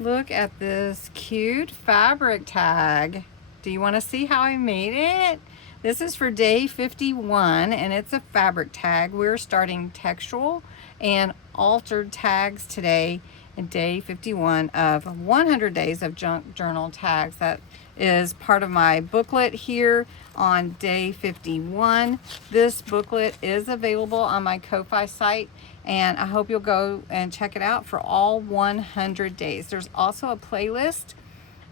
Look at this cute fabric tag. Do you want to see how I made it? This is for day 51 and it's a fabric tag. We're starting textual and altered tags today in day 51 of 100 days of junk journal tags. That is part of my booklet here on day 51. This booklet is available on my Ko-Fi site, and I hope you'll go and check it out for all 100 days. There's also a playlist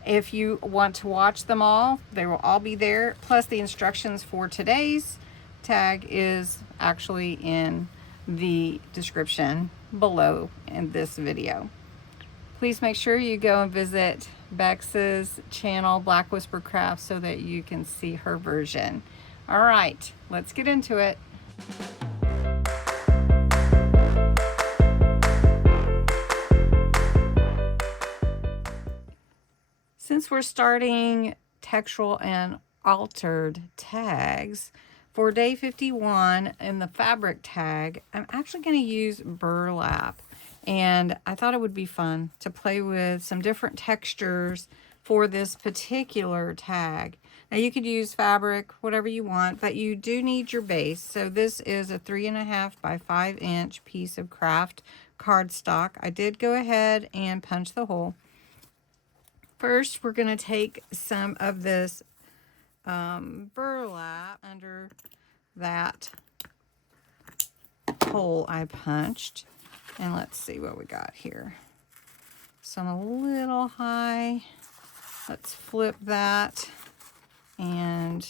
if you want to watch them all. They will all be there, plus the instructions for today's tag is actually in the description below in this video. Please make sure you go and visit Bexx's channel, Black Whisper Crafts, so that you can see her version. All right, let's get into it. Since we're starting textual and altered tags, for day 51 in the fabric tag, I'm actually going to use burlap. And I thought it would be fun to play with some different textures for this particular tag. Now you could use fabric, whatever you want, but you do need your base. So this is a 3.5 by 5 inch piece of craft cardstock. I did go ahead and punch the hole. First, we're going to take some of this burlap under that hole I punched. And let's see what we got here. Some a little high. Let's flip that and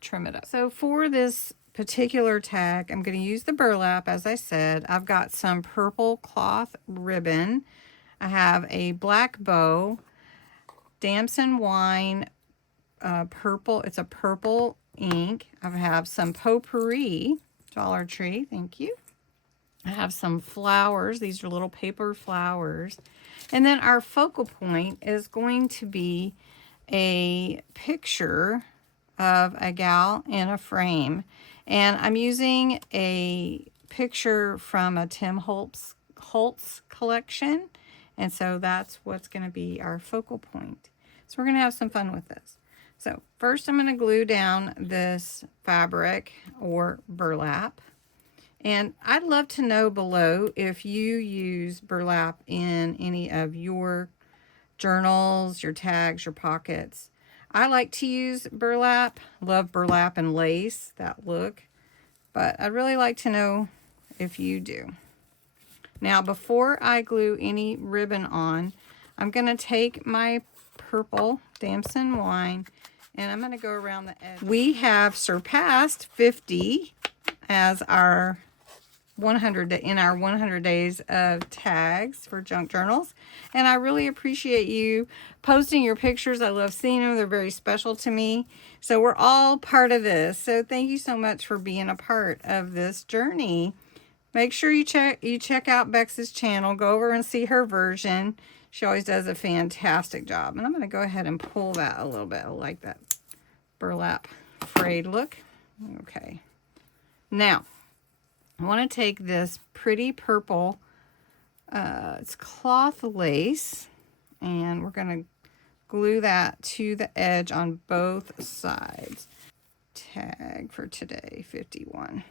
trim it up. So for this particular tag, I'm going to use the burlap, as I said. I've got some purple cloth ribbon. I have a black bow, damson wine, purple. It's a purple ink. I have some potpourri, Dollar Tree. Thank you. I have some flowers. These are little paper flowers. And then our focal point is going to be a picture of a gal in a frame. And I'm using a picture from a Tim Holtz collection. And so that's what's going to be our focal point. So we're going to have some fun with this. So first I'm going to glue down this fabric or burlap. And I'd love to know below if you use burlap in any of your journals, your tags, your pockets. I like to use burlap. Love burlap and lace, that look. But I'd really like to know if you do. Now, before I glue any ribbon on, I'm going to take my purple damson wine and I'm going to go around the edge. We have surpassed 50 as our 100 in our 100 days of tags for junk journals, and I really appreciate you posting your pictures. I love seeing them. They're very special to me. So we're all part of this. So thank you so much for being a part of this journey. Make sure you check out Bexx's channel. Go over and see her version. She always does a fantastic job. And I'm going to go ahead and pull that a little bit. I like that burlap frayed look. Okay. Now, I want to take this pretty purple, it's cloth lace, and we're going to glue that to the edge on both sides. Tag for today, 51.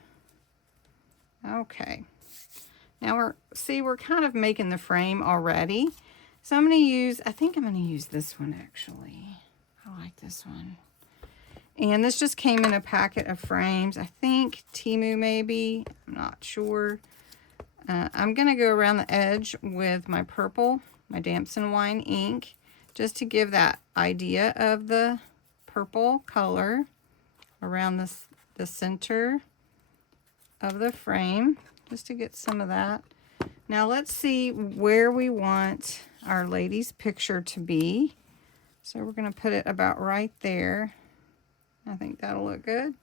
Okay. Now we're kind of making the frame already. So I'm going to use, I think I'm going to use this one actually. I like this one. And this just came in a packet of frames. I think Temu maybe. I'm not sure. I'm going to go around the edge with my purple, my damson wine ink, just to give that idea of the purple color around the center of the frame, just to get some of that. Now let's see where we want our lady's picture to be. So we're going to put it about right there. I think that'll look good.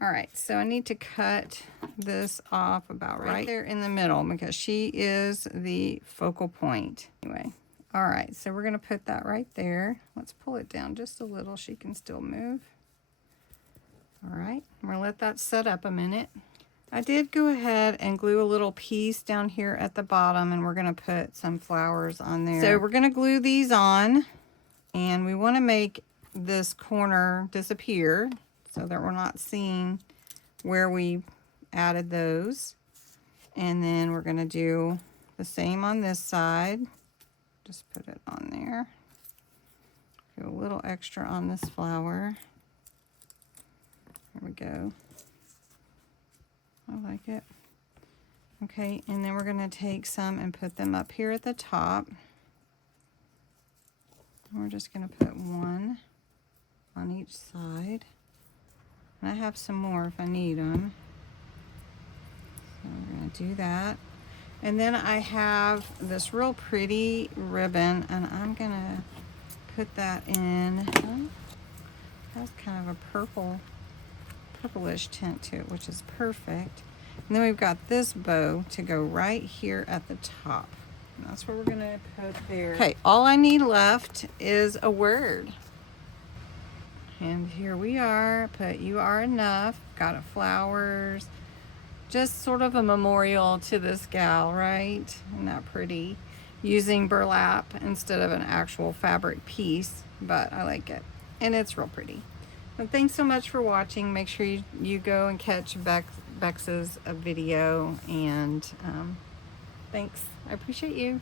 All right, so I need to cut this off about right there in the middle because she is the focal point. Anyway, all right, so we're going to put that right there. Let's pull it down just a little. She can still move. All right, I'm going to let that set up a minute. I did go ahead and glue a little piece down here at the bottom, and we're going to put some flowers on there. So we're going to glue these on, and we want to make this corner disappear so that we're not seeing where we added those. And then we're going to do the same on this side. Just put it on there. Get a little extra on this flower. There we go. I like it. Okay, and then we're going to take some and put them up here at the top. And we're just going to put one on each side. And I have some more if I need them. So we're going to do that. And then I have this real pretty ribbon, and I'm going to put that in. That's kind of a purplish tint to it, which is perfect. And then we've got this bow to go right here at the top. And that's what we're going to put there. Okay, all I need left is a word. And here we are. Put "You Are Enough." Got it, flowers. Just sort of a memorial to this gal, right? Isn't that pretty? Using burlap instead of an actual fabric piece, but I like it. And it's real pretty. And thanks so much for watching. Make sure you go and catch Bexx's video. And thanks. I appreciate you.